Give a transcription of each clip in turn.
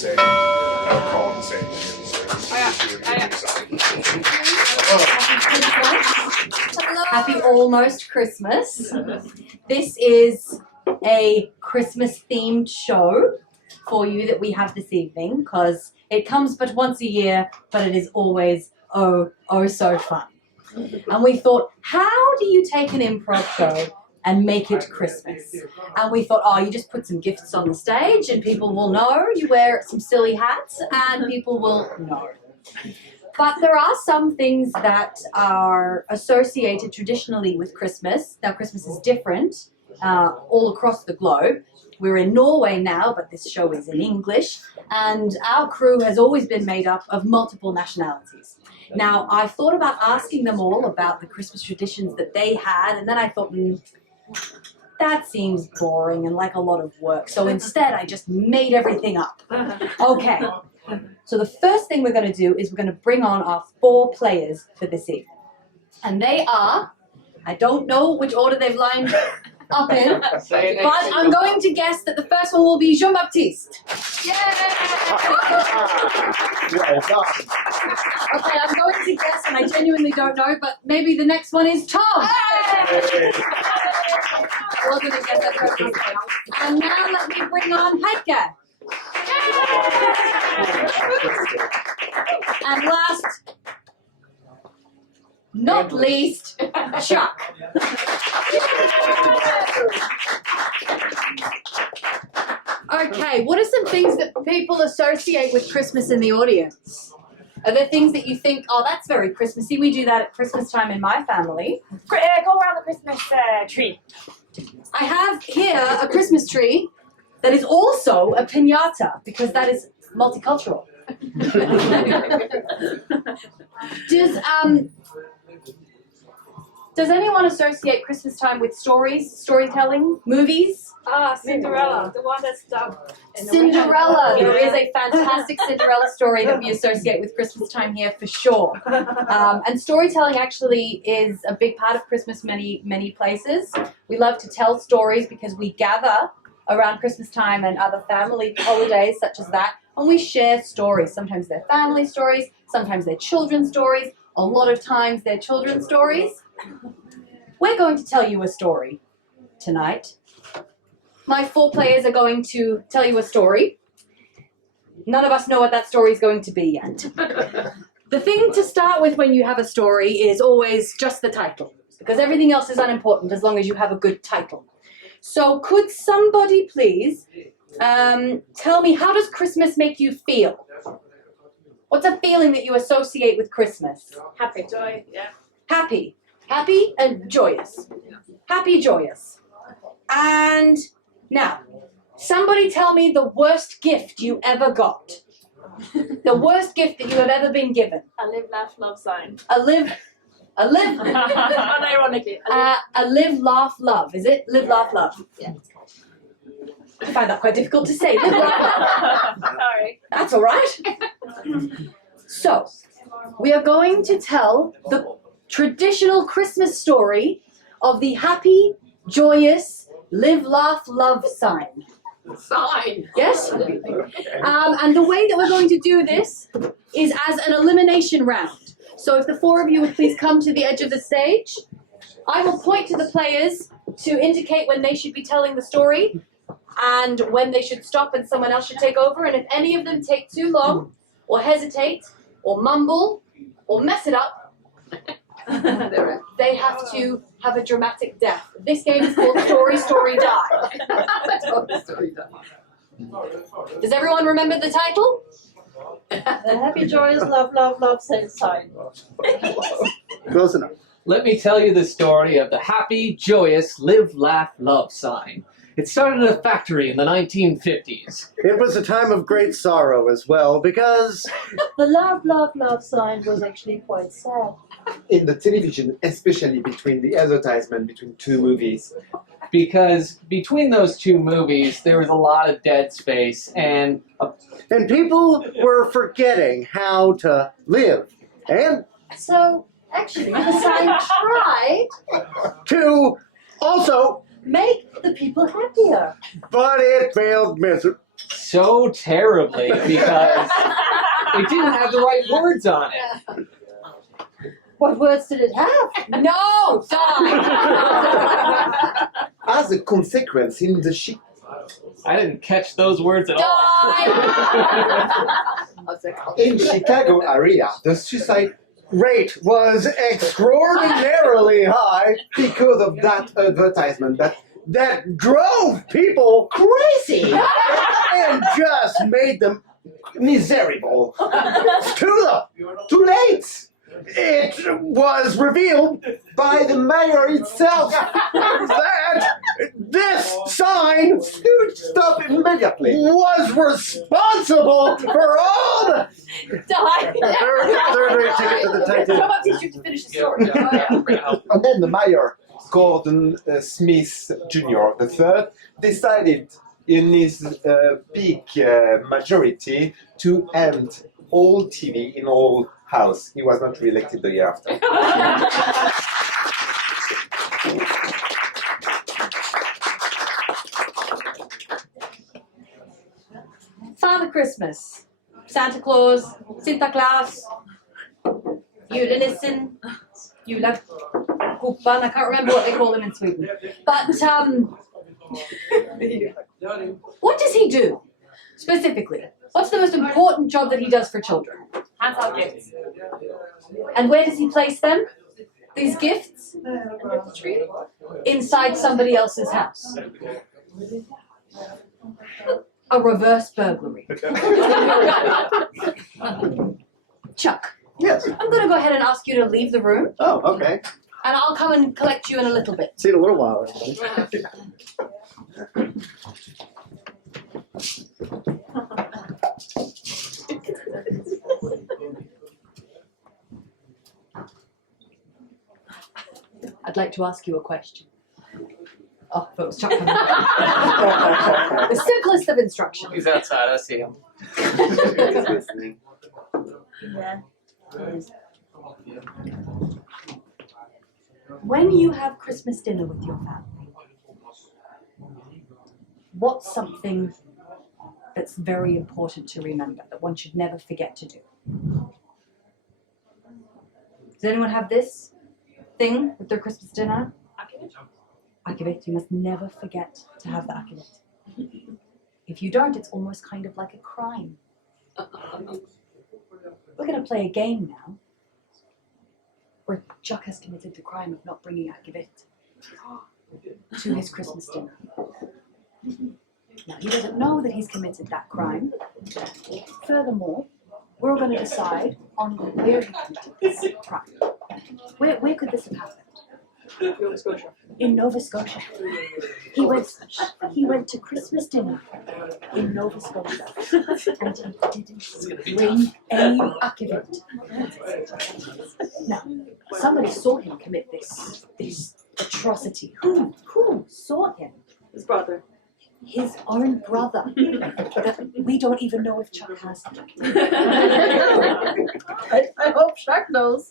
say, call and say. Happy almost Christmas. This is a Christmas themed show for you that we have this evening because it comes but once a year, but it is always oh so fun. And we thought, how do you take an improv show and make it Christmas? And we thought, oh, you just put some gifts on the stage and people will know. You wear some silly hats and people will know. But there are some things that are associated traditionally with Christmas. Now, Christmas is different all across the globe. We're in Norway now, but this show is in English. And our crew has always been made up of multiple nationalities. Now, I thought about asking them all about the Christmas traditions that they had, and then I thought, that seems boring and like a lot of work. So instead, I just made everything up. Okay. So the first thing we're going to do is we're going to bring on our 4 players for this evening. And they are, I don't know which order they've lined up in, but I'm going to guess that the first one will be Jean-Baptiste. Yay! Okay, I'm going to guess, and I genuinely don't know, but maybe the next one is Tom. I wasn't going to guess that first one. And now let me bring on Heike. And last, not least, Chuck. Okay, what are some things that people associate with Christmas in the audience? Are there things that you think, oh, that's very Christmassy? We do that at Christmas time in my family. Go around the Christmas tree. I have here a Christmas tree that is also a piñata, because that is multicultural. Does anyone associate Christmas time with storytelling, movies? Cinderella, the one that's done. Cinderella. There is a fantastic Cinderella story that we associate with Christmas time here for sure. And storytelling actually is a big part of Christmas many places. We love to tell stories because we gather around Christmas time and other family holidays such as that, and we share stories. Sometimes they're family stories, sometimes they're children's stories, a lot of times they're children's stories. We're going to tell you a story tonight. My 4 players are going to tell you a story. None of us know what that story is going to be yet. The thing to start with when you have a story is always just the title, because everything else is unimportant as long as you have a good title. So could somebody please tell me, how does Christmas make you feel? What's a feeling that you associate with Christmas? Happy, joy, yeah. Happy. Happy and joyous. Happy, joyous. And now, somebody tell me the worst gift you ever got. The worst gift that you have ever been given. A live, laugh, love sign. Unironically. A live, laugh, love. Is it? Live, laugh, love. Yeah. I find that quite difficult to say. Live, laugh, love. Sorry. That's all right. So, we are going to tell the traditional Christmas story of the happy, joyous, live, laugh, love sign. Sign. Yes? And the way that we're going to do this is as an elimination round. So if the 4 of you would please come to the edge of the stage, I will point to the players to indicate when they should be telling the story and when they should stop and someone else should take over. And if any of them take too long or hesitate or mumble or mess it up, they have to have a dramatic death. This game is called Story, Story, Die. Does everyone remember the title? The happy, joyous, love, love, love sign. Close enough. Let me tell you the story of the happy, joyous, live, laugh, love sign. It started at a factory in the 1950s. It was a time of great sorrow as well, because The love, love, love sign was actually quite sad. In the television, especially between the advertisement between 2 movies. Because between those 2 movies, there was a lot of dead space, and people were forgetting how to live and So, actually, the sign tried to also make the people happier. but it failed miserably. So terribly because it didn't have the right words on it. What words did it have? No, die. As a consequence, in the I didn't catch those words at all. in Chicago area, the suicide Rate was extraordinarily high because of that advertisement that drove people crazy and just made them miserable. too late It was revealed by the mayor itself. that this sign Should stop immediately. was responsible for all the Die. third rate ticket to the Titanic. Jean-Baptiste, you have to finish the story. And then the mayor, Gordon Smith Jr. the third, decided in his big majority to end all TV in all house. He was not re-elected the year after. Father Christmas, Santa Claus, Sinterklaas, Julenissen, Julakuppan, I can't remember what they call them in Sweden. But what does he do specifically? What's the most important job that he does for children? Hands out gifts. And where does he place them? These gifts? Inside somebody else's house. A reverse burglary. Chuck, Yes. I'm going to go ahead and ask you to leave the room, Oh, okay. and I'll come and collect you in a little bit. See you in a little while. I'd like to ask you a question. Oh, if it was Chuck coming back. The simplest of instructions. He's outside, I see him. He's listening. Yeah. When you have Christmas dinner with your family, what's something that's very important to remember that one should never forget to do? Does anyone have this thing with their Christmas dinner? Akivit. You must never forget to have the akivit. If you don't, it's almost kind of like a crime. We're going to play a game now where Chuck has committed the crime of not bringing akivit to his Christmas dinner. Now, he doesn't know that he's committed that crime. Furthermore, we're going to decide on where he committed this crime. Where could this have happened? Nova Scotia. In Nova Scotia. He went to Christmas dinner in Nova Scotia, and he didn't bring any akivit. Now, somebody saw him commit this atrocity. Who saw him? His brother. His own brother. That we don't even know if Chuck has him. I hope Chuck knows.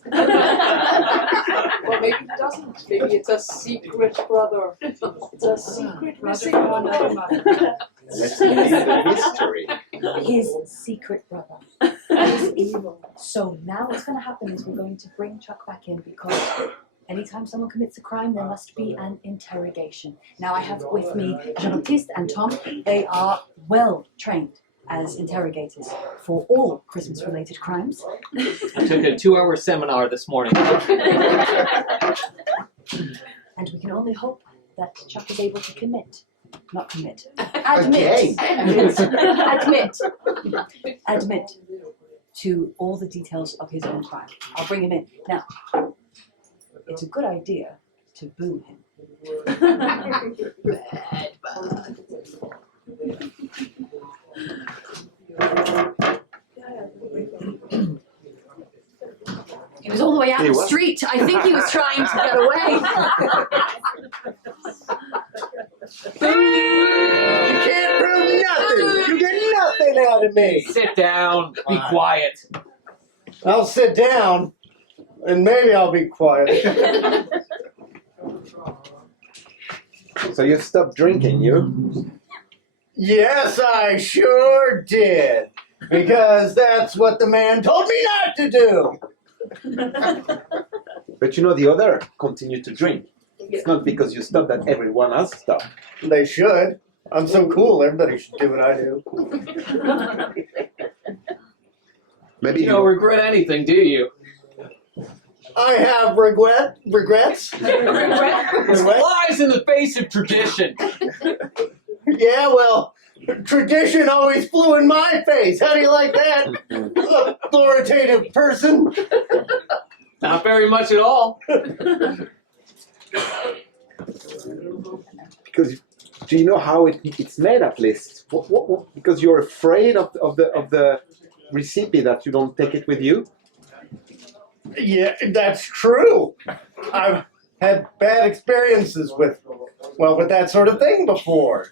Well, maybe he doesn't. Maybe it's a secret brother. It's a secret missing brother. Let's read the history. His secret brother. He's evil. So now what's going to happen is we're going to bring Chuck back in because anytime someone commits a crime, there must be an interrogation. Now I have with me Jean-Baptiste and Tom. They are well trained as interrogators for all Christmas-related crimes. I took a 2-hour seminar this morning. And we can only hope that Chuck is able to admit to all the details of his own crime. I'll bring him in. Now, it's a good idea to boo him. He was all the way out He the was? street. I think he was trying to get away. You can't prove nothing. You get nothing out of me. Sit down, be quiet. I'll sit down, and maybe I'll be quiet. So you stopped drinking, you? Yes, I sure did. Because that's what the man told me not to do. But you know the other continue to drink. It's not because you stop that everyone else stop. They should. I'm so cool, everybody should do what I do. Maybe You don't regret anything, do you? I have regrets. This flies in the face of tradition. Yeah, well, tradition always flew in my face. How do you like that, authoritative person? Not very much at all. Because do you know how it's made at least? Because you're afraid of the recipe that you don't take it with you. Yeah, that's true. I've had bad experiences with that sort of thing before.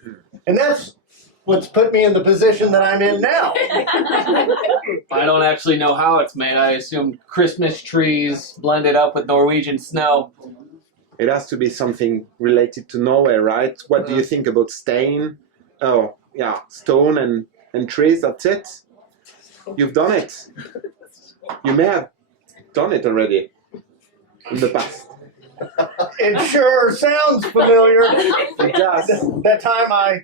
And that's what's put me in the position that I'm in now. I don't actually know how it's made. I assume Christmas trees blended up with Norwegian snow. It has to be something related to Norway, right? What do you think about stain? Oh, yeah, stone and trees, that's it? You've done it. You may have done it already in the past. It sure sounds familiar. It does. That time I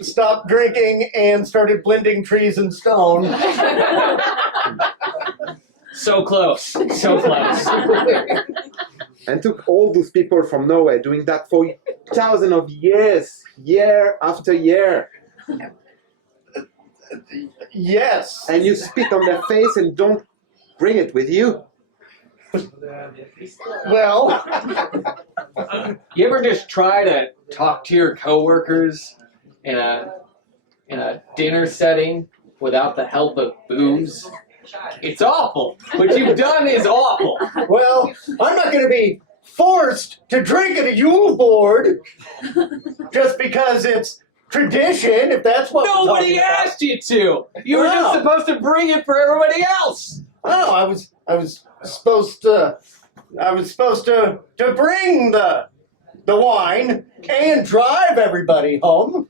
stopped drinking and started blending trees and stone. So close. So close. And took all those people from Norway doing that for thousands of years, year after year. Yes. And you spit on their face and don't bring it with you. Well, You ever just try to talk to your coworkers in a dinner setting without the help of booze? It's awful. What you've done is awful. well, I'm not going to be forced to drink at a Yule board just because it's tradition, if that's what we're Nobody talking about. asked you to. You were No. just supposed to bring it for everybody else. Oh, I was supposed to bring the wine and drive everybody home.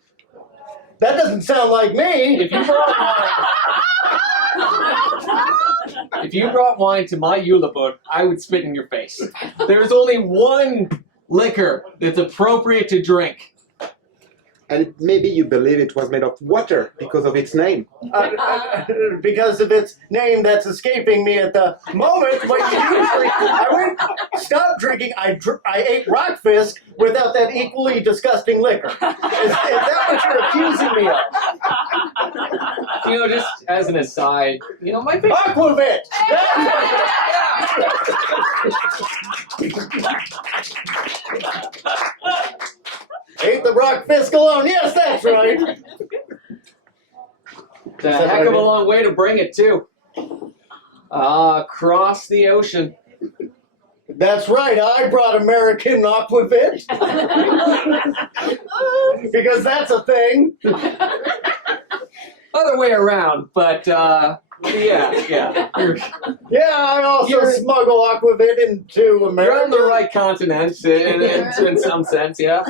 That doesn't sound like me. If you brought wine to my Yule board, I would spit in your face. There's only one liquor that's appropriate to drink. And maybe you believe it was made of water because of its name. Because of its name that's escaping me at the moment. But usually, I wouldn't stop drinking. I ate rockfisk without that equally disgusting liquor. Is that what you're accusing me of? You know, just as an aside, you know, my favorite. Aquavit! Ate the rockfisk alone. Yes, that's right. It's a heck of a long way to bring it, too. Across the ocean. That's right. I brought American Aquavit. Because that's a thing. Other way around, but, yeah. Yeah, I also You're- smuggle Aquavit into America. You're on the right continent in some sense, yeah.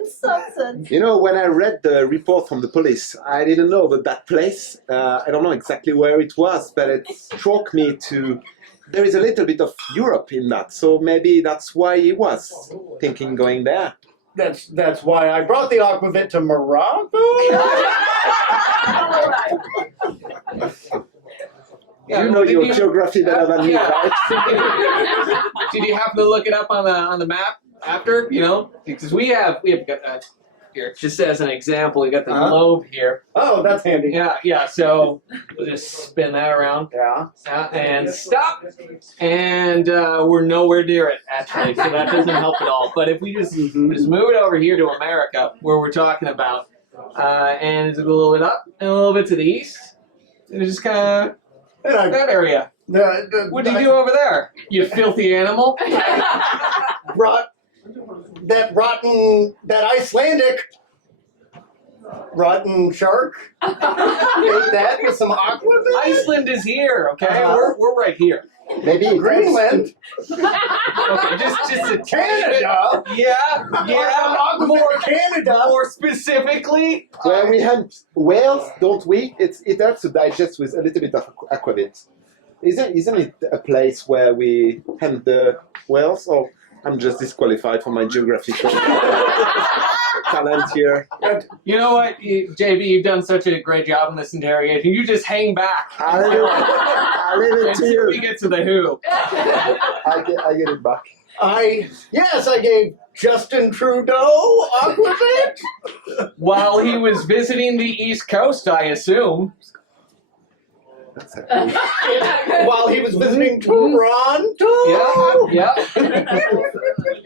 In some sense. You know, when I read the report from the police, I didn't know about that place. I don't know exactly where it was, but it struck me to... There is a little bit of Europe in that, so maybe that's why he was thinking going there. That's why I brought the Aquavit to Morocco. Yeah, You know did your you- geography better than me, Yeah. right? Did you happen to look it up on the map after? You know, because we have got here. Just as an example, we got the globe here. Oh, that's handy. Yeah. So we'll just spin that around. Yeah. And stop. And we're nowhere near it actually, so that doesn't help at all. But if we just move it over here to America, where we're talking about, and it's a little bit up and a little bit to the east, and it's just kind of And I that area. What'd you do over there? You filthy animal. brought that Icelandic rotten shark. Ate that with some Aquavit. Iceland is here, okay? Uh-huh. We're right here. Maybe it Greenland, Okay, just a Canada. Yeah, More Canada. more specifically. Where we hunt whales, don't we? It has to digest with a little bit of aquavit. Isn't it a place where we hunt the whales? Or I'm just disqualified for my geographical talent here. You know what, JB, you've done such a great job in this interrogation. You just hang back I leave it to until we you. get to the who. I get it back. I gave Justin Trudeau aquavit. While he was visiting the East Coast, I assume. That's it. While he was visiting Toronto. Yeah.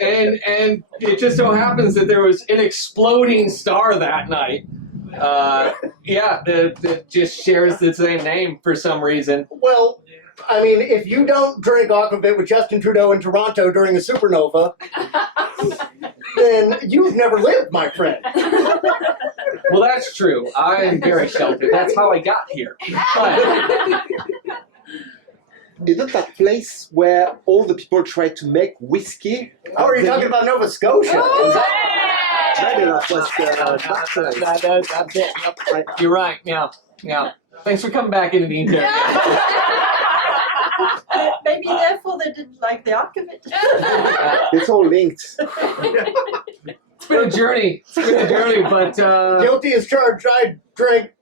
And it just so happens that there was an exploding star that night. That just shares the same name for some reason. Well, I mean, if you don't drink aquavit with Justin Trudeau in Toronto during a supernova, then you've never lived, my friend. Well, that's true. I am very sheltered. That's how I got here. But Isn't that place where all the people try to make whiskey? Oh, are you talking about Nova Scotia? Maybe that was that place. that's it. Yep. You're right. Yeah. Thanks for coming back into the interrogation. Maybe therefore they didn't like the aquavit. It's all linked. It's been a journey. But Guilty as charged. I drank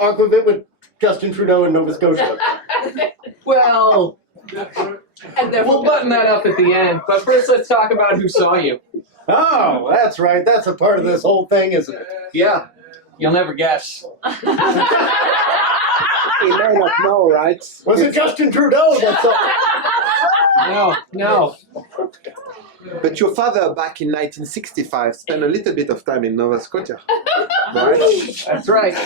aquavit with Justin Trudeau in Nova Scotia. well, And then we'll button that up at the end. But first, let's talk about who saw you. Oh, that's right. That's a part of this whole thing, isn't it? Yeah, you'll never guess. He may not know, right? Was it Justin Trudeau that saw? No. But your father, back in 1965, spent a little bit of time in Nova Scotia, right? That's right.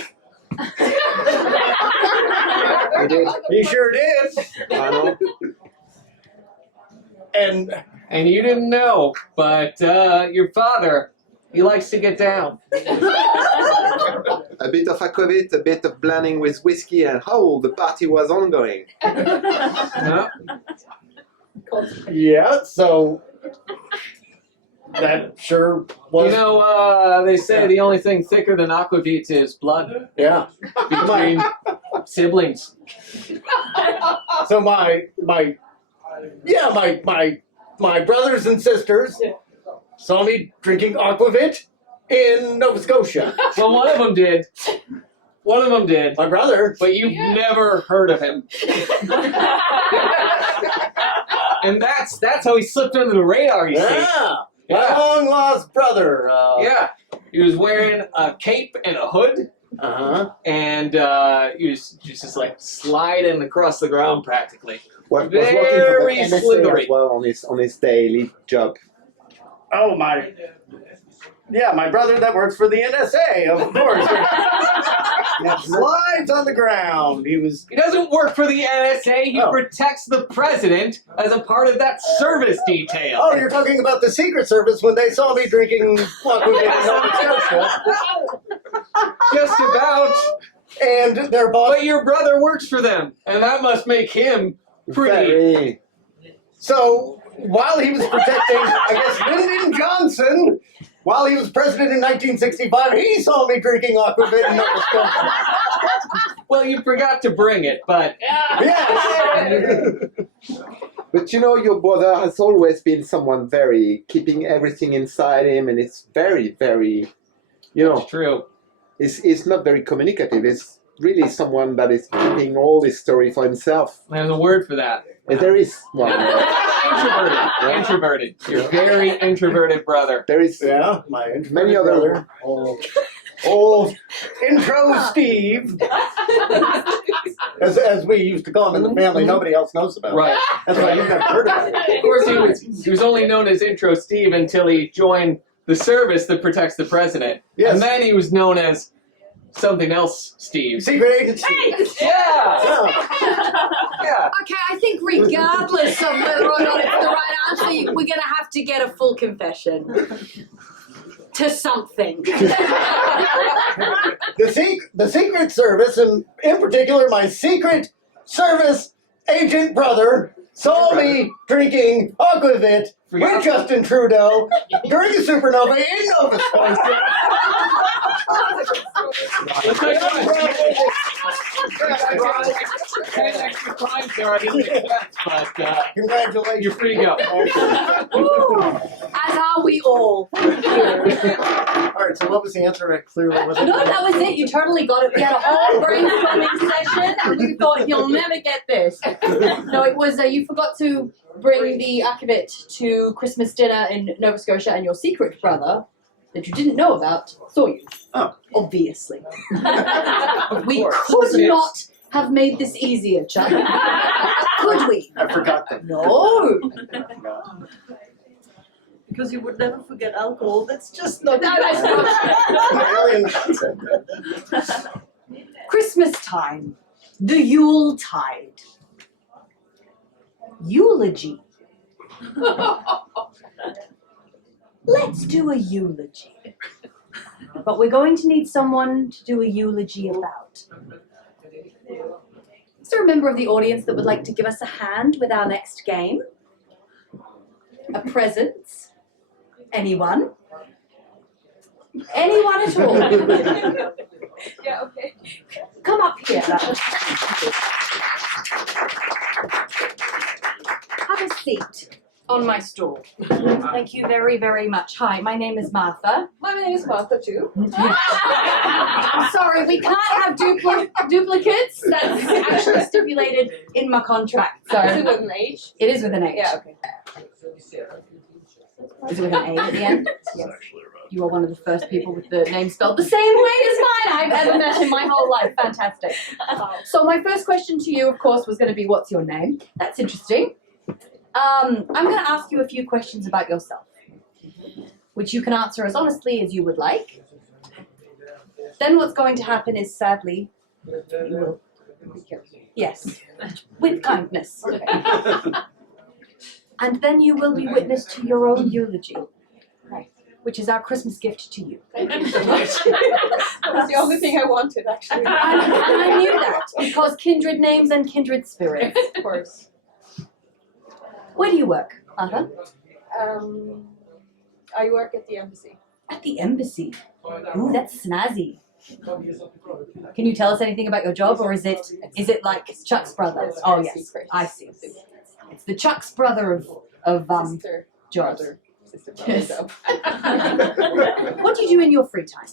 He did. He sure did. I know. And you didn't know, but your father, he likes to get down. A bit of aquavit, a bit of blending with whiskey, and the party was ongoing. Yeah. yeah, so that sure was. You know, they say the only thing thicker than aquavit is blood Yeah. between siblings. So my brothers and sisters saw me drinking aquavit in Nova Scotia. Well, one of them did. My brother. But you've never heard of him. And that's how he slipped under the radar, you see. My long lost brother. Yeah. He was wearing a cape and a hood, and he was just like sliding across the ground practically. Was working for the Very NSA slithery. as well on his daily job. Oh my. Yeah, my brother that works for the NSA, of course. Slides on the ground. He doesn't work for the NSA. He Oh. protects the president as a part of that service detail. Oh, you're talking about the Secret Service when they saw me drinking aquavit in Nova Scotia. Just about. And their boss. But your brother works for them, and that must make him pretty. Very. So while he was protecting, I guess, Lyndon Johnson, while he was president in 1965, he saw me drinking aquavit in Nova Scotia. Well, you forgot to bring it, but Yes. But you know, your brother has always been someone very keeping everything inside him, and it's very, very, it's true. it's not very communicative. It's really someone that is keeping all this story for himself. There's a word for that. And there is one. Introverted. Your very introverted brother. There is Yeah, many other. brother. Old intro Steve, as we used to call him in the family. Nobody else knows about him. Right. That's why you've never heard of him. Of course, he was only known as Intro Steve until he joined the service that protects the president. Yes. And then he was known as something else Steve. Secret Agent Steve. Yeah! Yeah. Okay, I think regardless of whether or not it's the right answer, we're going to have to get a full confession to something. The Secret Service, and in particular my Secret Service agent brother, saw me drinking aquavit with Justin Trudeau during the supernova in Nova Scotia. Extra time there, I didn't expect, but Congratulations. you're free to go. As are we all. All right, so what was the answer? I clearly wasn't. No, that was it. You totally got it. We had a whole brainstorming session, and you thought he'll never get this. No, it was you forgot to bring the akavit to Christmas dinner in Nova Scotia, and your secret brother that you didn't know about saw you. Oh. Obviously. We course. could not have made this easier, Chuck. Could we? I forgot that. No. Because you would never forget alcohol. That's just not. No, that's not. Christmas time. The Yule tide. Eulogy. Let's do a eulogy. But we're going to need someone to do a eulogy about. Is there a member of the audience that would like to give us a hand with our next game? A present? Anyone? Anyone at all? Yeah, okay. Come up here. Have a seat on my stool. Thank you very, very much. Hi, my name is Martha. My name is Martha too. I'm sorry, we can't have duplicates. That's actually stipulated in my contract. So Is it with an H? it is with an H. Yeah, okay. Is it with an A at the end? Yes. You are one of the first people with the name spelled the same way as mine I've ever met in my whole life. Fantastic. So my first question to you, of course, was going to be, what's your name? That's interesting. I'm going to ask you a few questions about yourself, which you can answer as honestly as you would like. Then what's going to happen is, sadly, you will, yes, with kindness. And then you will be witness to your own eulogy, which is our Christmas gift to you. Thank you so much. That's the only thing I wanted, actually. And I knew that, because kindred names and kindred spirits. Of course. Where do you work, Martha? I work at the embassy. At the embassy. Ooh, that's snazzy. Can you tell us anything about your job, or is it like Chuck's brother? It's Oh very yes, secret. I see. It's the Chuck's brother of Sister, jobs. brother, sister, brother, Yes. so. What do you do in your free time?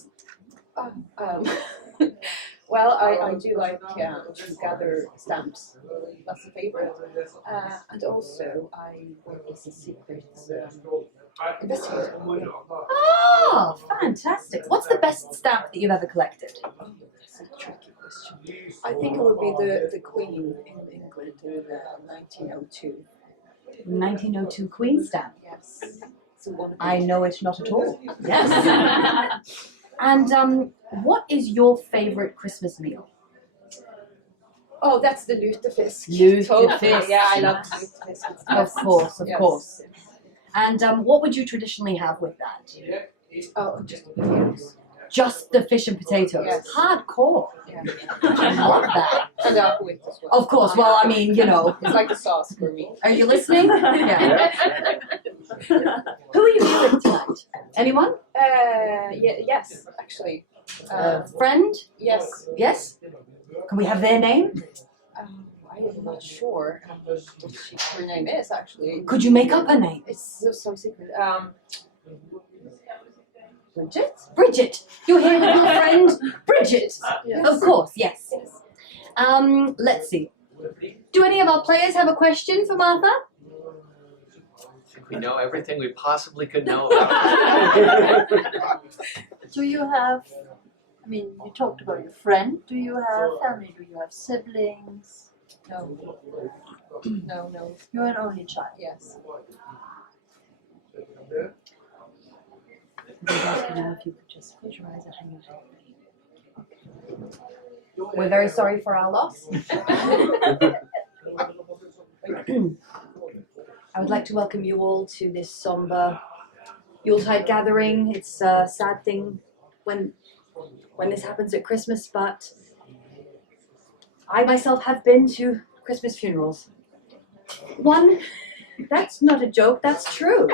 Well, I do like to gather stamps. That's a favorite. And also, I work as a secret investigator. Oh, fantastic! What's the best stamp that you've ever collected? That's a tricky question. I think it would be the Queen in England in 1902. 1902 Queen stamp. Yes. It's a wonderful. I know it not at all. Yes. And what is your favorite Christmas meal? Oh, that's the lutefisk. Lutefisk. Totally. Yeah, I love lutefisk. Of course, of Yes. course. And what would you traditionally have with that? Oh, just potatoes. Just the fish and potatoes. Yes. Hardcore. Yeah. I love that. And aquavit as well. Of course. Well, I mean, you know. It's like a sauce for me. Are you listening? Yeah. Who are you here with tonight? Anyone? Yes, actually. Friend? Yes. Yes? Can we have their name? I am not sure what her name is, actually. Could you make up a name? It's so secret. Bridget? Bridget. You're here with your friend Bridget. Yes. Of course, yes. Let's see. Do any of our players have a question for Martha? I think we know everything we possibly could know about. Do you have, I mean, you talked about your friend. Do you have family? Do you have siblings? No. No. You're an only child. Yes. If you could just close your eyes and hang your head. We're very sorry for our loss. I would like to welcome you all to this somber Yuletide gathering. It's a sad thing when this happens at Christmas, but I myself have been to Christmas funerals. That's not a joke, that's true.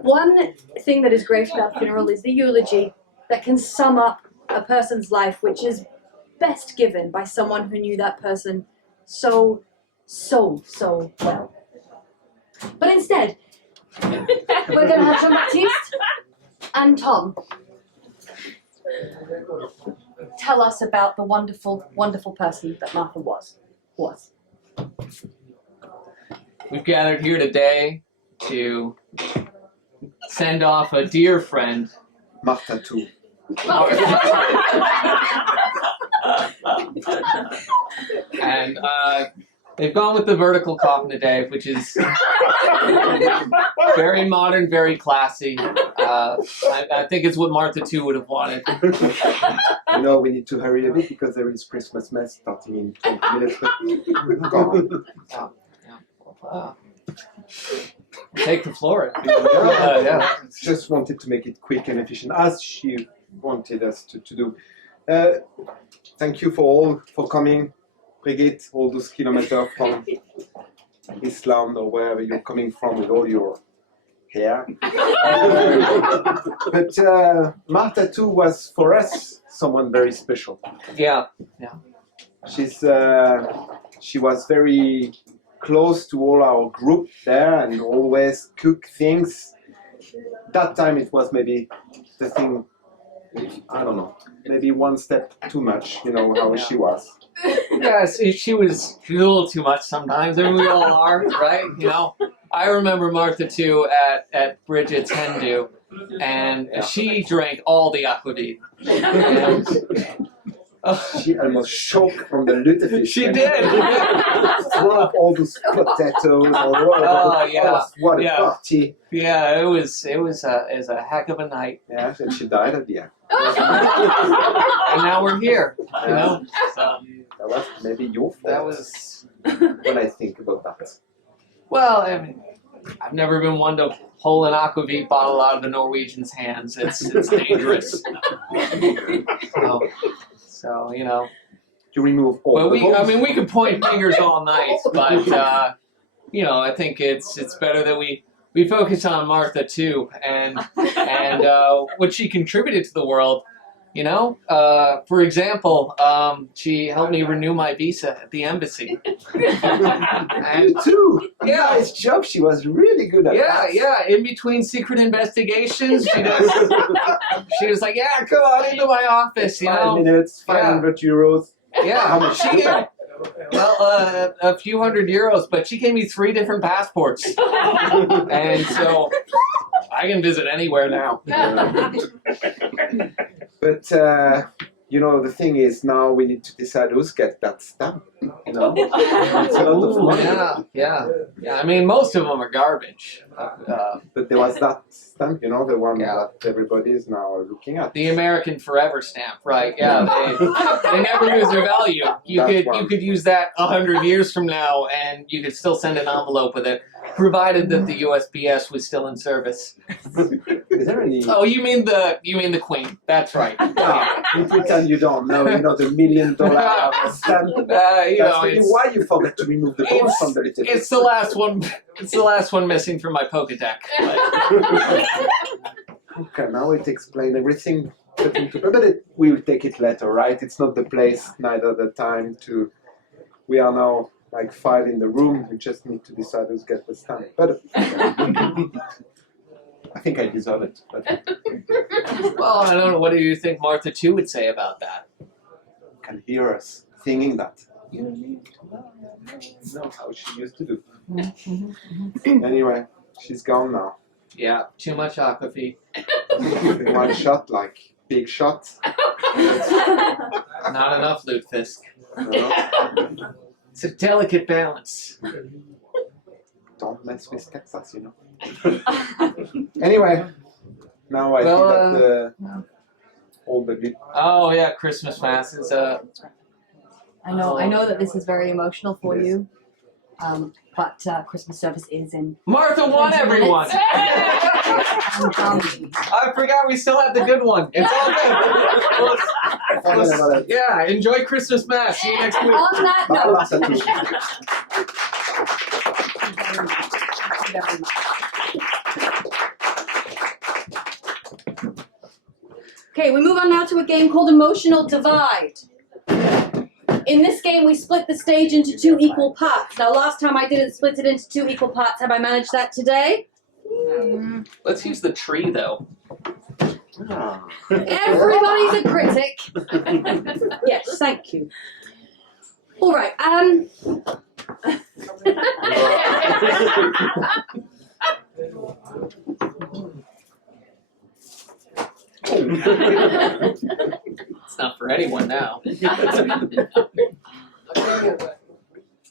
One thing that is great about funeral is the eulogy that can sum up a person's life, which is best given by someone who knew that person so well. But instead, we're going to have Jean-Baptiste and Tom tell us about the wonderful, wonderful person that Martha was. We've gathered here today to send off a dear friend. Martha too. And they've gone with the vertical coffin today, which is very modern, very classy. I think it's what Martha too would have wanted. You know, we need to hurry a bit because there is Christmas Mass starting in 20 minutes. But go on. Take the floor. Yeah. Just wanted to make it quick and efficient, as she wanted us to do. Thank you for coming, Brigitte, all those kilometers from Islam or wherever you're coming from with all your hair. But Martha too was for us someone very special. Yeah. She was very close to all our group there and always cook things. That time it was maybe the thing, I don't know, maybe one step too much, you know, how she was. Yeah, she was a little too much sometimes, and we all are, right? You know, I remember Martha too at Bridget's hen do, and she drank all the aquavit. She almost choked from the lutefisk. She did. Throw up all those potatoes. Oh yeah. What a party! Yeah, it was a heck of a night. Yeah, and she died at the end. And now we're here. You know, so that was maybe your fault. that was. When I think about that. Well, I mean, I've never been one to pull an aquavit bottle out of the Norwegian's hands. It's dangerous. So you know. You remove all Well, the bones. we could point fingers all night, but you know, I think it's better that we focus on Martha too, and what she contributed to the world. You know, for example, she helped me renew my visa at the embassy. You too. Yeah. Nice job. She was really good at that. Yeah. In between secret investigations, she was like, "Yeah, come on into my office." You 5 know. minutes, 500 euros. Yeah. How much? She gave, well, a few hundred euros, but she gave me 3 different passports, and so I can visit anywhere now. But you know, the thing is, now we need to decide who's get that stamp. You know, it's a lot of money. Yeah. I mean, most of them are garbage. But there was that stamp, you know, the one Yeah. that everybody is now looking at. The American Forever stamp, right? Yeah, they never lose their value. You could use that 100 years from now, and you could still send an envelope with it, provided that the USPS was still in service. Is there any? Oh, you mean the Queen? That's right. You pretend you don't know. You know the $1 million stamp. You know, That's maybe why you forgot to remove the bones from the little. it's the last one. It's the last one missing from my Pokedeck. Okay, now it explains everything. But we will take it later, right? It's not the place, neither the time to. We are now like 5 in the room. We just need to decide who's get the stamp. But I think I deserve it. But Well, I don't know. What do you think Martha too would say about that? you can hear us singing that. You know how she used to do. Anyway, she's gone now. Yeah, too much aquavit. One shot, like big shots. Not enough lutefisk. You know? It's a delicate balance. Don't mess with Texas, you know. Anyway, now I see that all the Oh yeah, Christmas Mass is I know that this is very emotional for you, but Christmas service is in. Martha won everyone. I forgot we still have the good one. It's all good. Yeah, enjoy Christmas Mass. See you next week. On that note, Thank you very much. Okay, we move on now to a game called Emotional Divide. In this game, we split the stage into 2 equal parts. Now, last time I didn't split it into 2 equal parts. Have I managed that today? Let's use the tree, though. Everybody's a critic. Yes, thank you. All right. It's not for anyone now.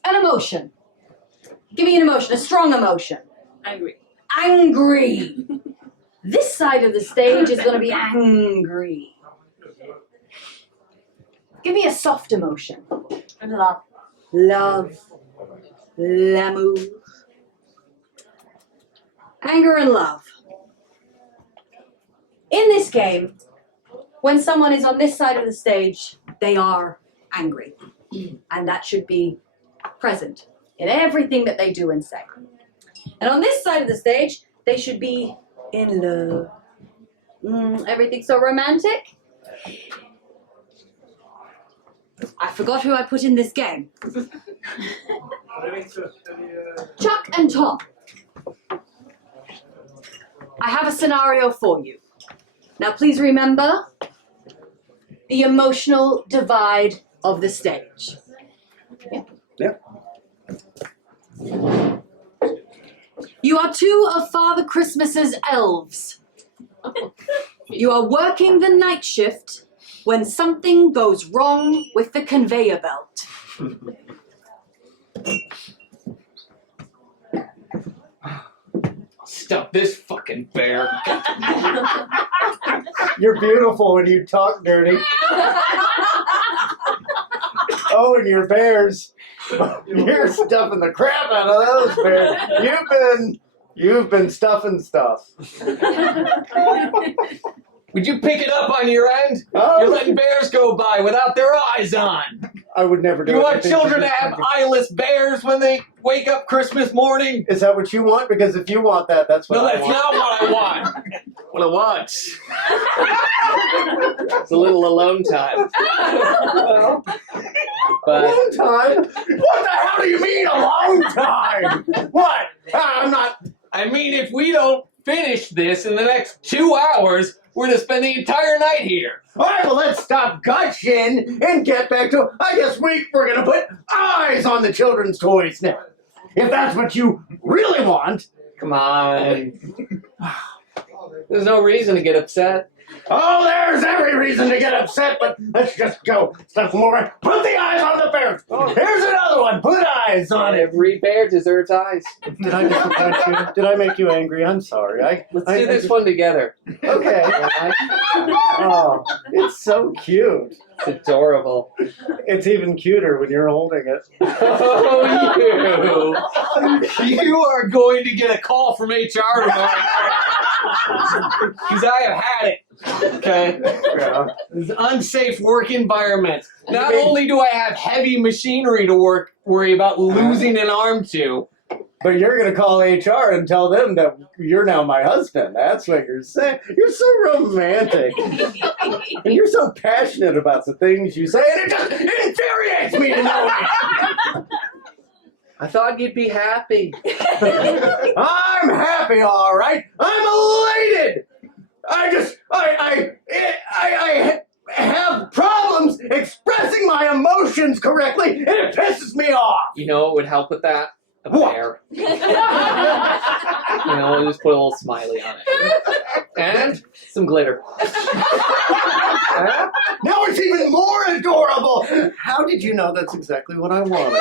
An emotion. Give me an emotion, a strong emotion. Angry. Angry. This side of the stage is going to be angry. Give me a soft emotion. Love. Love. L'amour. Anger and love. In this game, when someone is on this side of the stage, they are angry. And that should be present in everything that they do and say. And on this side of the stage, they should be in love. Everything's so romantic. I forgot who I put in this game. Chuck and Tom. I have a scenario for you. Now please remember the emotional divide of the stage. Yeah. You are 2 of Father Christmas's elves. You are working the night shift when something goes wrong with the conveyor belt. Stuff this fucking bear. You're beautiful when you talk dirty. Oh, and your bears. You're stuffing the crap out of those bears. You've been stuffing stuff. Would you pick it up on your end? Oh. You're letting bears go by without their eyes on. I would never do You want anything children to just have like it. eyeless bears when they wake up Christmas morning? Is that what you want? Because if you want that, that's what No, I that's want. not what I want. What I want. It's a little alone time. But Long time? What the hell do you mean a long time? What? I'm not. I mean, if we don't finish this in the next 2 hours, we're gonna spend the entire night here. All right, well, let's stop gushing and get back to. I guess we're gonna put eyes on the children's toys now. If that's what you really want. Come on. There's no reason to get upset. Oh, there's every reason to get upset, but let's just go. Step over. Put the eyes on the bear. Here's another one. Put eyes on it. Every bear deserves eyes. Did I disappoint you? Did I make you angry? I'm sorry. Let's do this one together. Okay. Oh, it's so cute. It's adorable. It's even cuter when you're holding it. Oh, you are going to get a call from HR tomorrow. Because I have had it. Okay? Yeah. This unsafe work environment. Not only do I have heavy machinery to worry about losing an arm to. But you're going to call HR and tell them that you're now my husband. That's what you're saying. You're so romantic. And you're so passionate about the things you say, and it just infuriates me to no end. I thought you'd be happy. I'm happy, all right. I'm elated. I have problems expressing my emotions correctly, and it pisses me off. You know what would help with that? A What? bear. You know, we'll just put a little smiley on it. And some glitter. Now it's even more adorable. How did you know that's exactly what I wanted?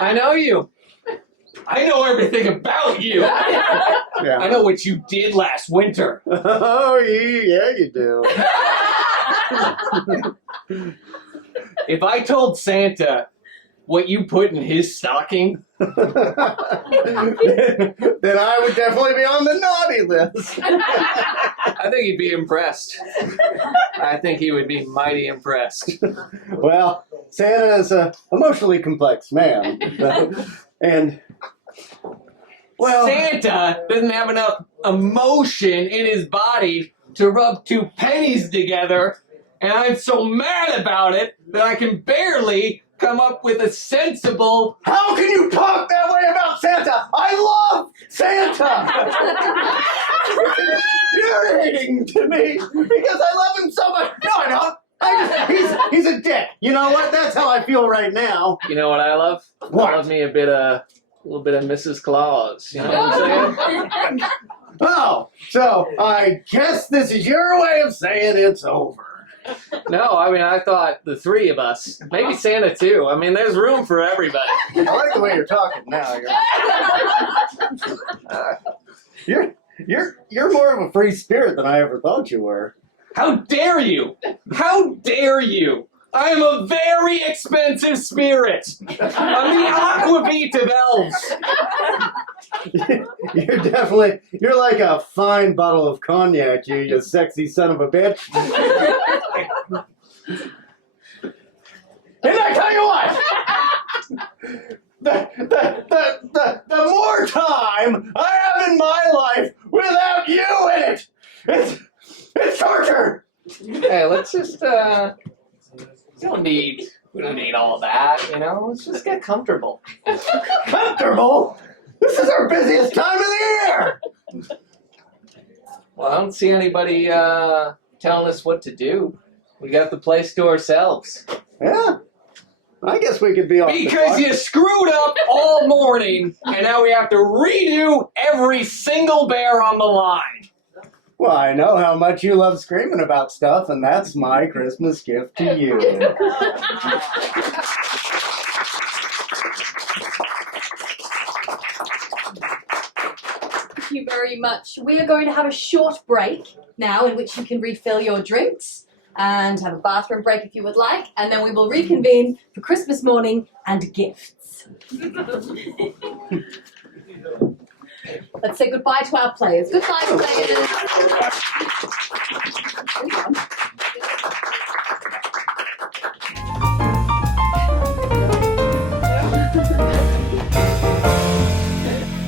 I know you. I know everything about you. Yeah. I know what you did last winter. Oh, yeah, you do. If I told Santa what you put in his stocking, then I would definitely be on the naughty list. I think he'd be impressed. I think he would be mighty impressed. Well, Santa is an emotionally complex man. And Well, Santa doesn't have enough emotion in his body to rub two pennies together, and I'm so mad about it that I can barely come up with a sensible. how can you talk that way about Santa? I love Santa! It's infuriating to me because I love him so much. No, I don't. He's a dick. You know what? That's how I feel right now. You know what I love? What? I love me a little bit of Mrs. Claus. You know what I'm saying? Oh, so I guess this is your way of saying it's over. No, I mean, I thought the three of us, maybe Santa too. I mean, there's room for everybody. I like the way you're talking now. You're more of a free spirit than I ever thought you were. How dare you? How dare you? I am a very expensive spirit. I'm the aquavit of elves. You're like a fine bottle of cognac, you sexy son of a bitch. And I tell you what, the more time I have in my life without you in it, it's torture. Hey, let's just we don't need all that, you know. Let's just get comfortable. Comfortable? This is our busiest time of the year. Well, I don't see anybody telling us what to do. We got the place to ourselves. Yeah, I guess we could be off the Because clock. you screwed up all morning, and now we have to redo every single bear on the line. Well, I know how much you love screaming about stuff, and that's my Christmas gift to you. Thank you very much. We are going to have a short break now in which you can refill your drinks and have a bathroom break if you would like, and then we will reconvene for Christmas morning and gifts. Let's say goodbye to our players. Goodbye, players.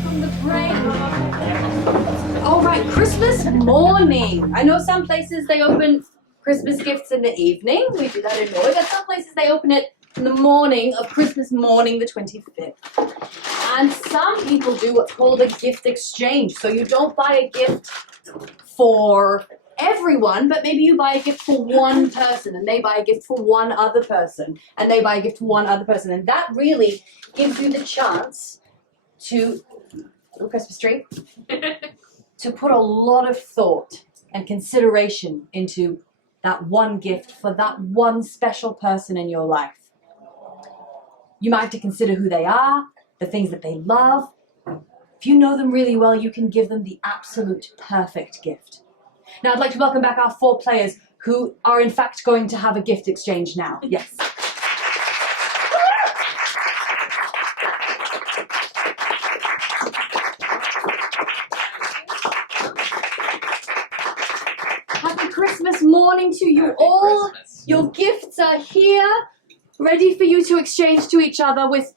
From the break. All right, Christmas morning. I know some places they open Christmas gifts in the evening. We do that in Norway. But some places they open it in the morning of Christmas morning, the 25th. And some people do what's called a gift exchange. So you don't buy a gift for everyone, but maybe you buy a gift for one person, and they buy a gift for one other person, and they buy a gift for one other person. And that really gives you the chance to, little Christmas tree, to put a lot of thought and consideration into that one gift for that one special person in your life. You might have to consider who they are, the things that they love. If you know them really well, you can give them the absolute perfect gift. Now I'd like to welcome back our 4 players who are in fact going to have a gift exchange now. Yes. Happy Christmas morning to you all. Christmas. Your gifts are here, ready for you to exchange to each other with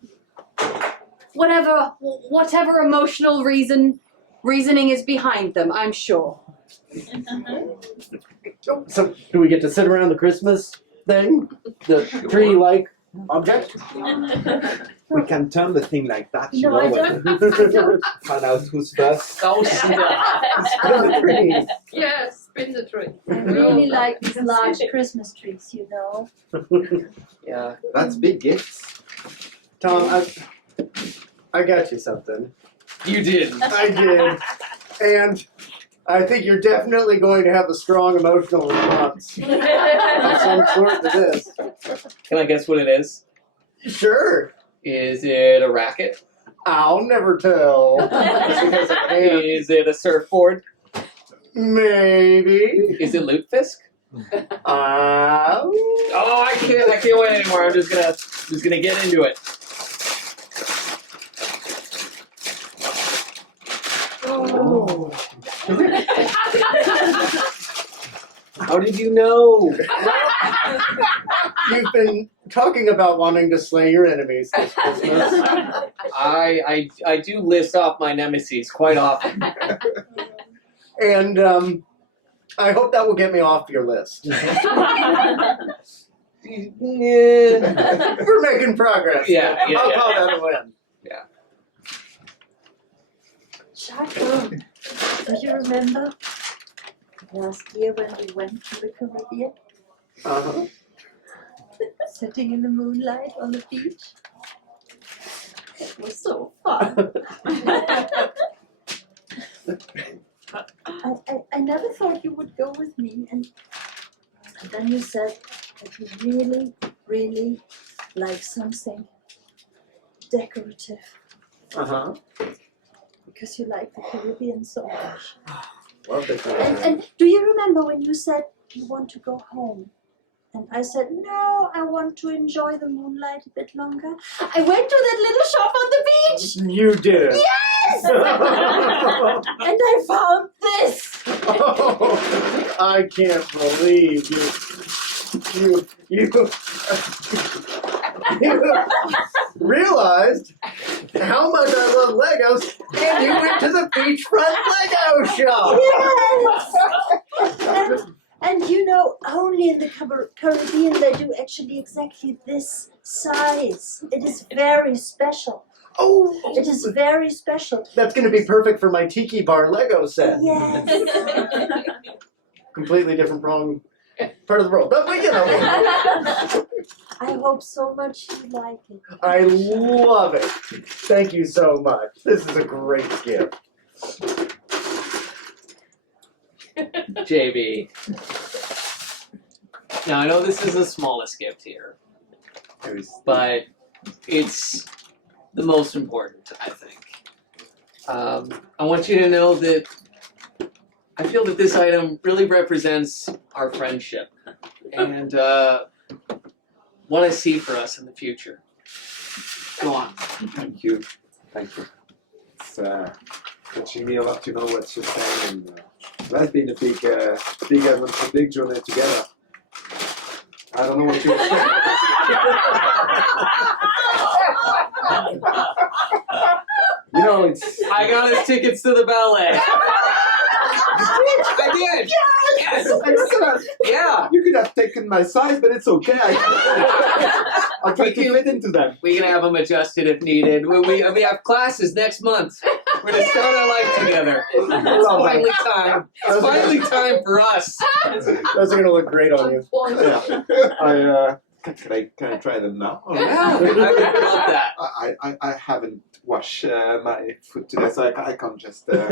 whatever emotional reasoning is behind them, I'm sure. So, do we get to sit around the Christmas thing? The tree-like object? We can turn the thing like that, you No, know, I when- don't. find out who's first. Oh, The tree. Yes, spin the tree. I really like these large Christmas trees, you know. yeah. That's big gifts. Tom, I got you something. You did. I did. And I think you're definitely going to have a strong emotional response of some sort to this. Can I guess what it is? Sure. Is it a racket? I'll never tell. Because I can't. Is it a surfboard? Maybe. Is it lutefisk? Oh, I can't wait anymore. I'm just gonna get into it. Oh. How did you know? You've been talking about wanting to slay your enemies this Christmas. I do list off my nemesis quite often. And I hope that will get me off your list. We're making progress. Yeah, I'll call that a win. Chaco, do you remember last year when we went to the Caribbean, Uh-huh. sitting in the moonlight on the beach? It was so fun. I never thought you would go with me, and then you said that you really, really like something decorative Uh-huh. because you like the Caribbean so much. Love it. And do you remember when you said you want to go home? And I said, no, I want to enjoy the moonlight a bit longer. I went to that little shop on the beach. You did it. Yes! And I found this. Oh, I can't believe you realized how much I love Legos, and you went to the beachfront Lego shop. Yes! And you know, only in the Caribbean they do actually exactly this size. It is very special. Oh, It is very special. that's going to be perfect for my tiki bar Lego set. Yes. Completely different wrong part of the world, but you know. I hope so much you like it. I love it. Thank you so much. This is a great gift. JB. Now I know this is the smallest gift here, but it's the most important, I think. I want you to know that I feel that this item really represents our friendship and what I see for us in the future. Go on. Thank you. Thank you. It's touching me a lot to know what you're saying. And, that's been a big journey together. I don't know what you You know, it's. I got us tickets to the ballet. I did. Yes. Excellent. Yeah. You could have taken my size, but it's okay. I'll try to fit into them. We can have them adjusted if needed. We have classes next month. We're gonna start our life together. It's finally time. It's finally time for us. Those are going to look great on you. Yeah. Can I try them now? Yeah, I would love that. I haven't washed my foot today, so I can't just. Now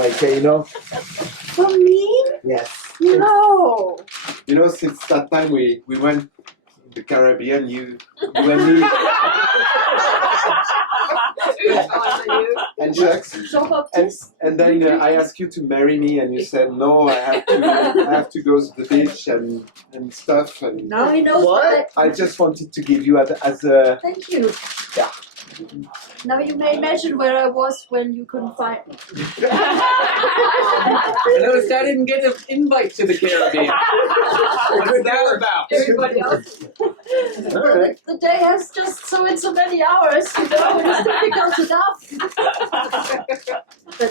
I can, you know. For me? Yes. No. You know, since that time we went to the Caribbean, you and me. And Jacques. Jean-Baptiste. And then I asked you to marry me, and you said no. I have to go to the beach and stuff. And Now he knows What? I just wanted to give you as a. Thank you. Yeah. Now you may imagine where I was when you couldn't find me. I noticed I didn't get an invite to the Caribbean. What's that about? Everybody else. All right. The day has just so many hours, you know, it's difficult enough.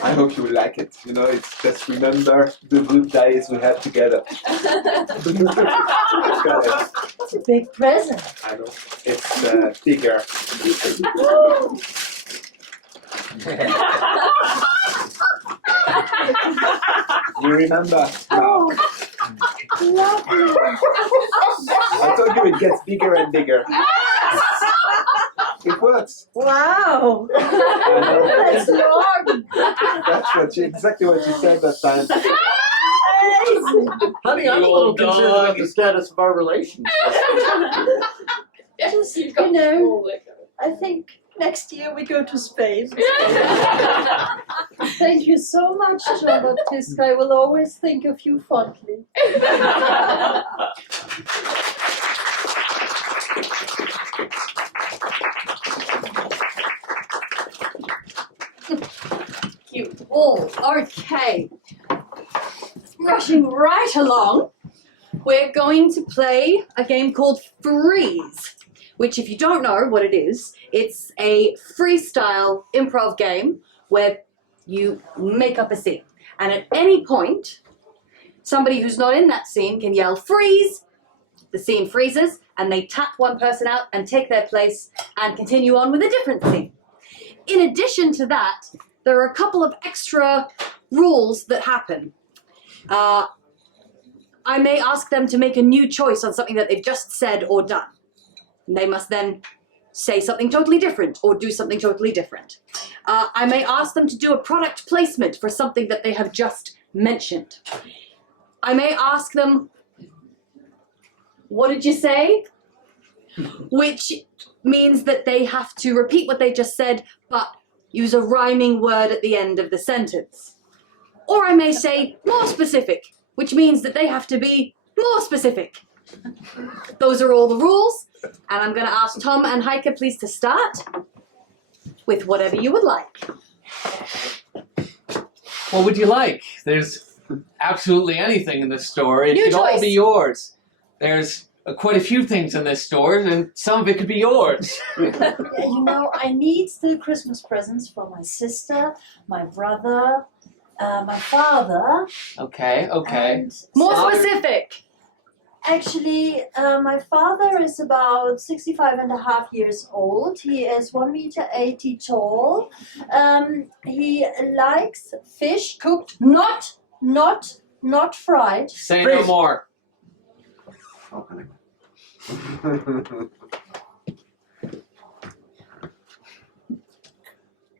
I hope you will like it. You know, it's just remember the good days we had together. It's a big present. I know. It's bigger. You remember? Oh, lovely. I told you it gets bigger and bigger. It works. Wow. That's long. That's exactly what you said that time. Amazing. Honey, I'm a little concerned about the status of our relationship. Just, you know, I think next year we go to Spain. Thank you so much, Jean-Baptiste. I will always think of you fondly. You all okay? Rushing right along. We're going to play a game called Freeze, which if you don't know what it is, it's a freestyle improv game where you make up a scene. And at any point, somebody who's not in that scene can yell freeze, the scene freezes, and they tap one person out and take their place and continue on with a different scene. In addition to that, there are a couple of extra rules that happen. I may ask them to make a new choice on something that they've just said or done. And they must then say something totally different or do something totally different. I may ask them to do a product placement for something that they have just mentioned. I may ask them, what did you say? Which means that they have to repeat what they just said, but use a rhyming word at the end of the sentence. Or I may say more specific, which means that they have to be more specific. Those are all the rules, and I'm going to ask Tom and Heike please to start with whatever you would like. What would you like? There's absolutely anything in this store. It New could all choice. be yours. There's quite a few things in this store, and some of it could be yours. Yeah, you know, I need still Christmas presents for my sister, my brother, my father. Okay. And More Father? specific. actually, my father is about 65 and a half years old. He is 1.80 meters tall. He likes fish cooked, not fried. Say no Freeze. more.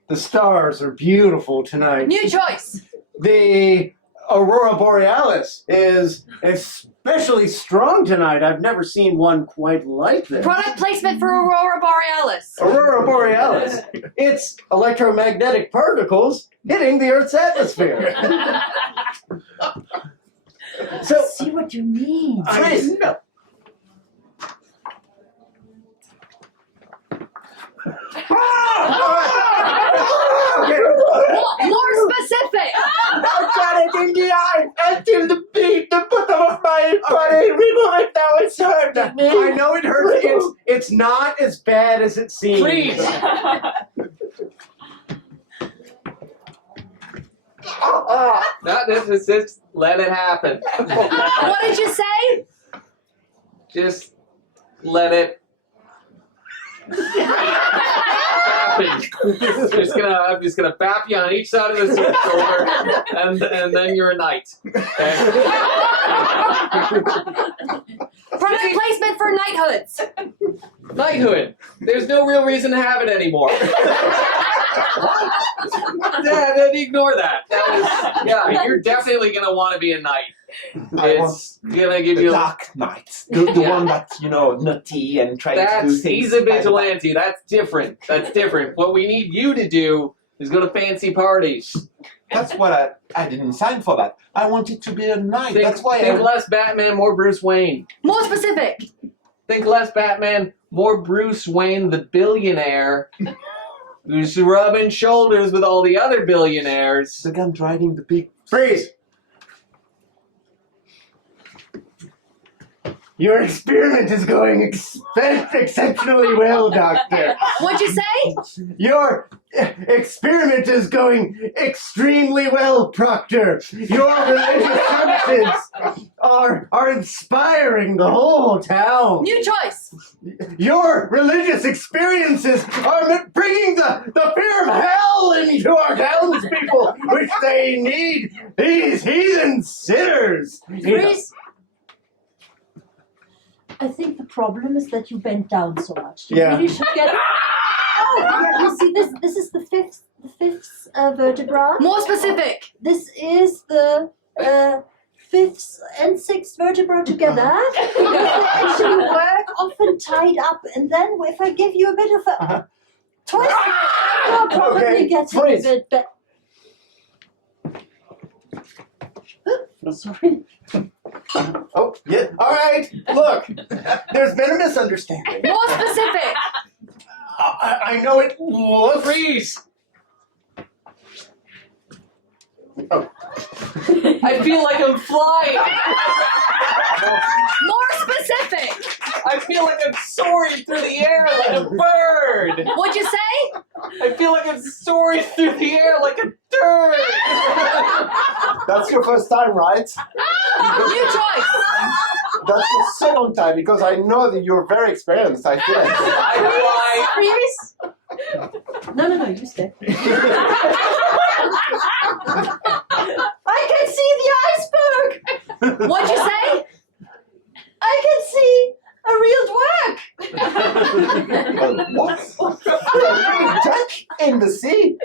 The stars are beautiful tonight. New choice. The Aurora Borealis is especially strong tonight. I've never seen one quite like this. Product placement for Aurora Borealis. Aurora Borealis. It's electromagnetic particles hitting the Earth's atmosphere. So, See what you mean. freeze. More specific. I got it in the eye until the bottom of my body. Remove it now. It's hurting me. I know it hurts. It's not as bad as it seems. Freeze. No, this is let it happen. What did you say? Just let it happen. I'm just gonna bap you on each side of the shoulder, and then you're a knight. Okay? Product placement for knighthoods. Knighthood. There's no real reason to have it anymore. Yeah, ignore that. Yeah, you're definitely gonna want to be a knight. It's gonna give The you. Dark Knight, the Yeah. one that, you know, nutty and trying to do That's things. he's a by the vigilante. That's different. That's different. What we need you to do is go to fancy parties. That's what I didn't sign for that. I wanted to be a knight. Think, That's why think I. less Batman, more Bruce Wayne. More specific. Think less Batman, more Bruce Wayne, the billionaire, who's rubbing shoulders with all the other billionaires. The guy driving the big. Freeze. Your experiment is going exceptionally well, Doctor. What'd you say? Your experiment is going extremely well, Proctor. Your religious services are inspiring the whole town. New choice. Your religious experiences are bringing the fear of hell into our townspeople, which they need. These heathen sinners. Freeze. I think the problem is that you bent down so much. You Yeah. really should get. Oh, yeah, you see, this is the fifth vertebra. More specific. This is the fifth and sixth vertebra together. They actually work often tied up, and then if I give you a bit of a twist, you'll probably Okay, get it a freeze. bit better. Sorry. Oh, yeah. All right. Look, there's been a misunderstanding. More specific. I know it was. Freeze! I feel like I'm flying. More specific. I feel like I'm soaring through the air like a bird. What'd you say? I feel like I'm soaring through the air like a bird. That's your first time, right? New choice. That's your second time because I know that you're very experienced. I feel it. I No, you stay. I can see the iceberg. What'd you say? I can see a real What? Duck in the sea,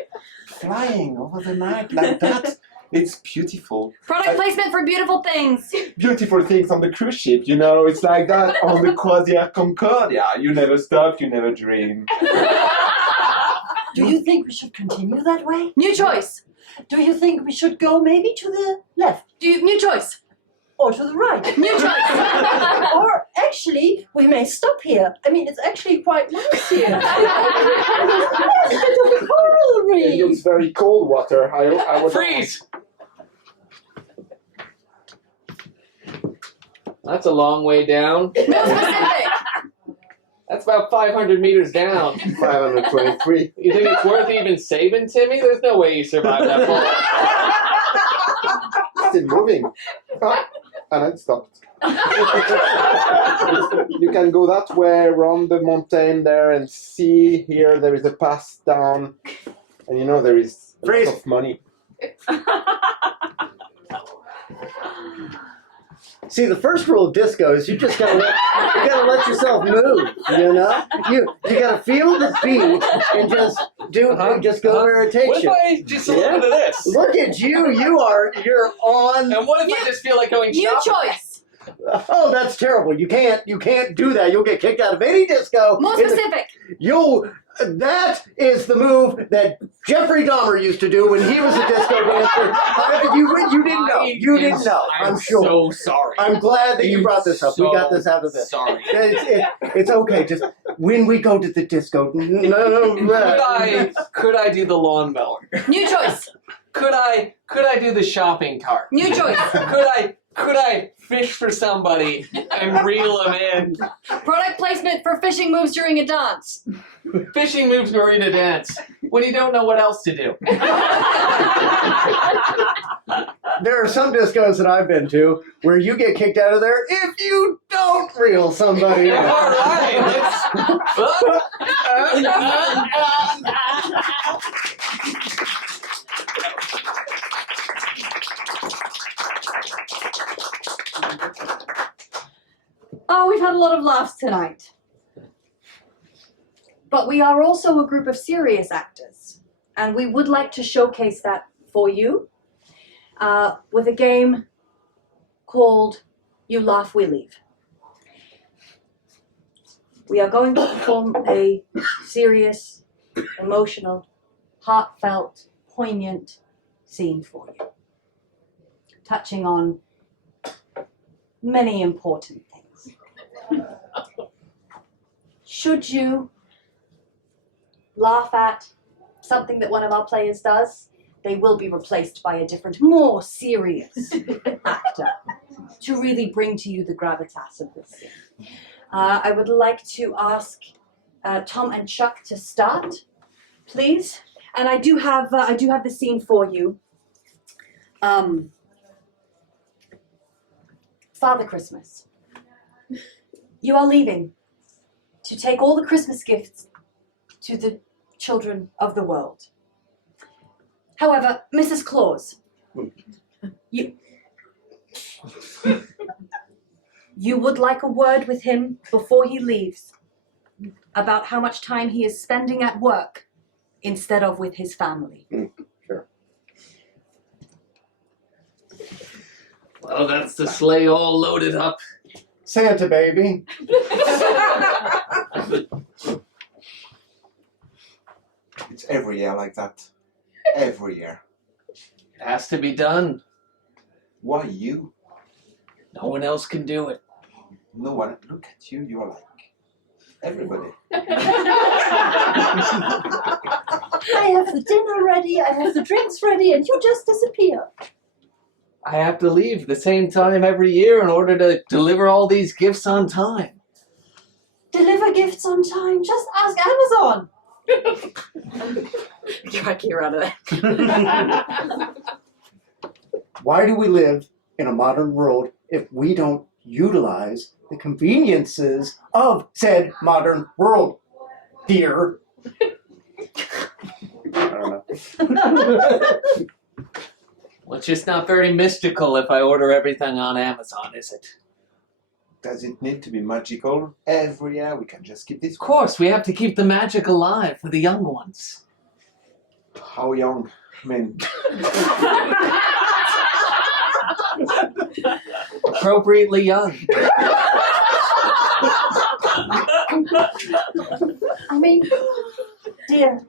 flying over the night like that. It's beautiful. Product placement for beautiful things. Beautiful things on the cruise ship, you know. It's like that on the Croisière Concordia. You never stop, you never dream. Do you think we should continue that way? New choice. Do you think we should go maybe to the left New choice. or to the right? New choice. Or actually, we may stop here. I mean, it's actually quite nice here. Coral It reef. looks very cold water. I would freeze. That's a long way down. More specific. That's about 500 meters down. 523. You think it's worth even saving, Timmy? There's no way you survived that fall. Still moving. Ah, and it stopped. You can go that way around the mountain there and see here there is a pass down. And you know there is a lot of money. See, the first rule of disco is you just gotta let yourself move. You know, you gotta feel the beat and just just go where it takes What if you. I just listen to this? Look at you! You're on. And what if I just feel like going New shopping? choice. Oh, that's terrible! You can't do that. You'll get kicked out of any disco. More specific. That is the move that Jeffrey Dahmer used to do when he was a disco dancer. You didn't know. You didn't know. I'm sure. So sorry. I'm glad that you brought this up. We got this out of this. Sorry. It's okay. Just when we go to the disco, Could I do the lawnmower? New choice. Could I do the shopping cart? New choice. Could I fish for somebody and reel them in? Product placement for fishing moves during a dance. Fishing moves during a dance when you don't know what else to do. There are some discos that I've been to where you get kicked out of there if you don't reel somebody in. All right, Oh, we've had a lot of laughs tonight. But we are also a group of serious actors, and we would like to showcase that for you with a game called You Laugh, We Leave. We are going to perform a serious, emotional, heartfelt, poignant scene for you, touching on many important things. Should you laugh at something that one of our players does, they will be replaced by a different, more serious actor to really bring to you the gravitas of this scene. I would like to ask Tom and Chuck to start, please. And I do have the scene for you. Father Christmas, you are leaving to take all the Christmas gifts to the children of the world. However, Mrs. Claus, you would like a word with him before he leaves about how much time he is spending at work instead of with his family. Sure. Well, that's the sleigh all loaded up. Santa baby. It's every year like that. Every year. It has to be done. Why you? No one else can do it. No one. Look at you. You're like everybody. I have the dinner ready, I have the drinks ready, and you just disappear. I have to leave the same time every year in order to deliver all these gifts on time. Deliver gifts on time. Just ask Amazon. Try to get out of there. Why do we live in a modern world if we don't utilize the conveniences of said modern world, dear? I don't know. Well, it's just not very mystical if I order everything on Amazon, is it? Does it need to be magical every year? We can just keep this. Of course, we have to keep the magic alive for the young ones. How young? I mean, Appropriately young. I mean, dear,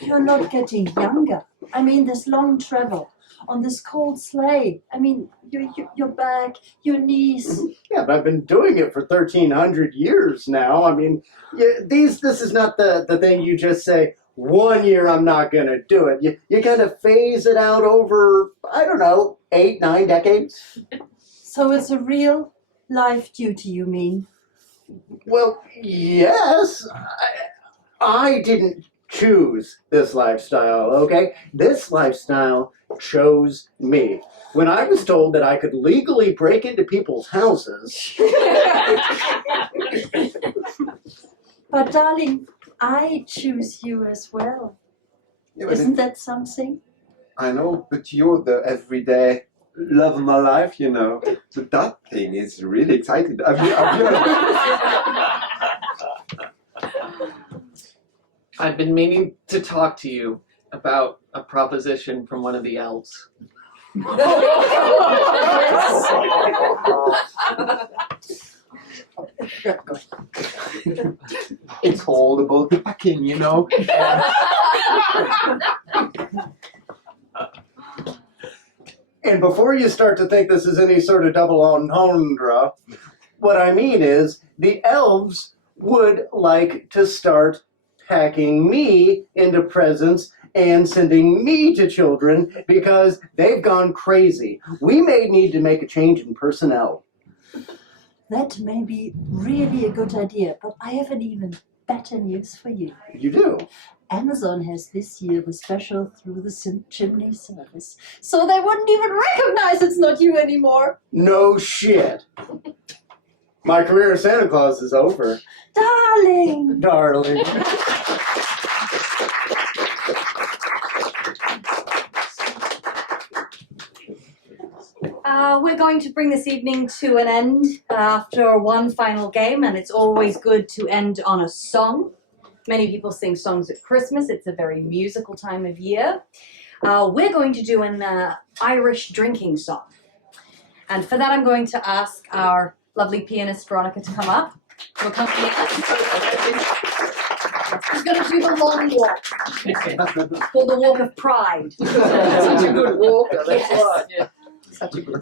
you're not getting younger. I mean, this long travel on this cold sleigh. I mean, your back, your knees. Yeah, but I've been doing it for 1,300 years now. I mean, this is not the thing you just say, 1 year I'm not going to do it. You kind of phase it out over, I don't know, 8, 9 decades. So it's a real life duty, you mean? Well, yes. I didn't choose this lifestyle, okay? This lifestyle chose me. When I was told that I could legally break into people's houses. But darling, I choose you as well. yeah, but Isn't that something? I know, but you're the everyday love of my life, you know. So that thing is really exciting. I've been meaning to talk to you about a proposition from one of the elves. It's all about the packing, you know. And before you start to think this is any sort of double entendre, what I mean is the elves would like to start packing me into presents and sending me to children because they've gone crazy. We may need to make a change in personnel. That may be really a good idea, but I have an even better news for you. You do? Amazon has this year the special through the chimney service, so they wouldn't even recognize it's not you anymore. No shit. My career as Santa Claus is over. Darling! Darling. We're going to bring this evening to an end after one final game, and it's always good to end on a song. Many people sing songs at Christmas. It's a very musical time of year. We're going to do an Irish drinking song. And for that, I'm going to ask our lovely pianist, Veronica, to come up to accompany us. She's going to do the long walk, called the Walk of Pride. Such a good walker, that's Yes. right. Yeah. Such a good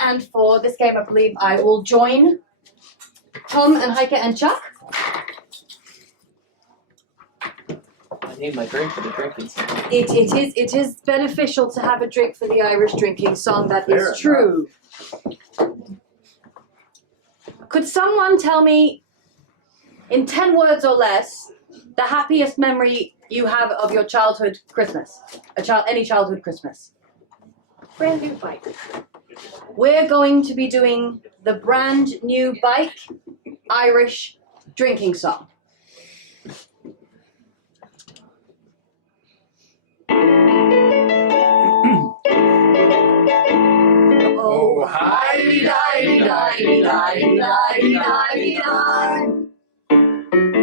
And for this game, I believe I will join Tom and Heike and Chuck. I need my drink for the drinking song. It is beneficial to have a drink for the Irish drinking song, that Fair is true. Could someone tell me, in 10 words or less, the happiest memory you have of your childhood Christmas? Any childhood Christmas? brand new bike. We're going to be doing the brand new bike Irish drinking song. Oh,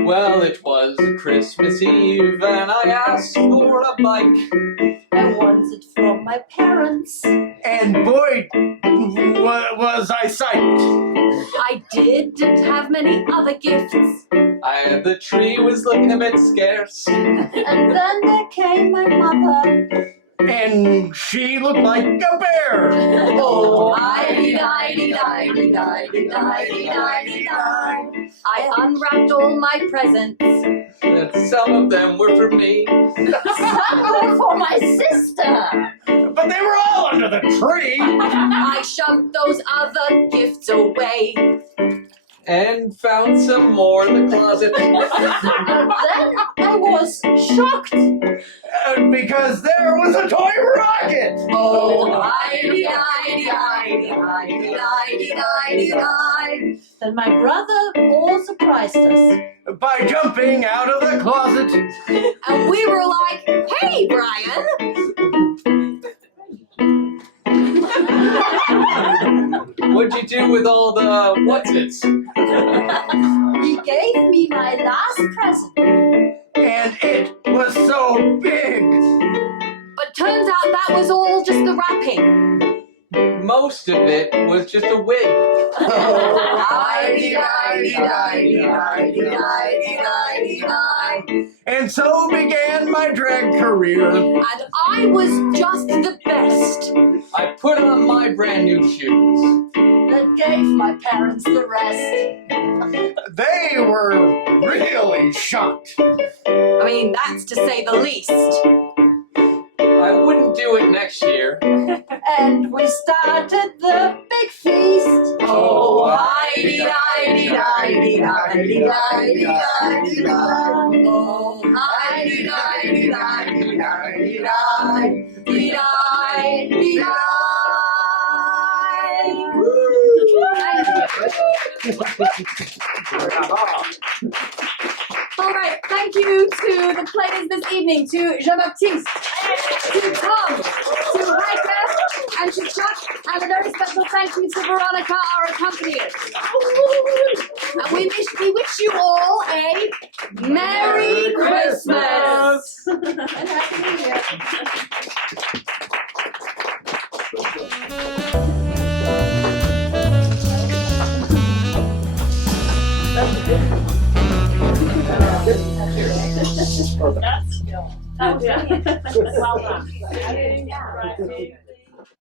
Well, it was Christmas Eve and I asked for a bike. I want it from my parents. And boy, was I psyched. I didn't have many other gifts. The tree was looking a bit scarce. And then there came my mother. And she looked like a bear. Oh, I unwrapped all my presents that some of them were for me. Some were for my sister. But they were all under the tree. I shoved those other gifts away. And found some more in the closet. Then I was shocked. Because there was a toy rocket. Oh, I. Then my brother all surprised us. By jumping out of the closet. And we were like, hey, Brian. What'd you do with all the what's-its? He gave me my last present. And it was so big. But turns out that was all just the wrapping. Most of it was just a wig. And so began my drag career. And I was just the best. I put on my brand new shoes. That gave my parents the rest. They were really shocked. I mean, that's to say the least. I wouldn't do it next year. And we started the big feast. Oh, Oh, All right, thank you to the players this evening, to Jean-Baptiste, to Tom, to Heike and to Chuck, and a very special thank you to Veronica, our accompanist. And we wish you all a Merry Christmas! And Happy New Year. That's still. Oh, yeah. Well done.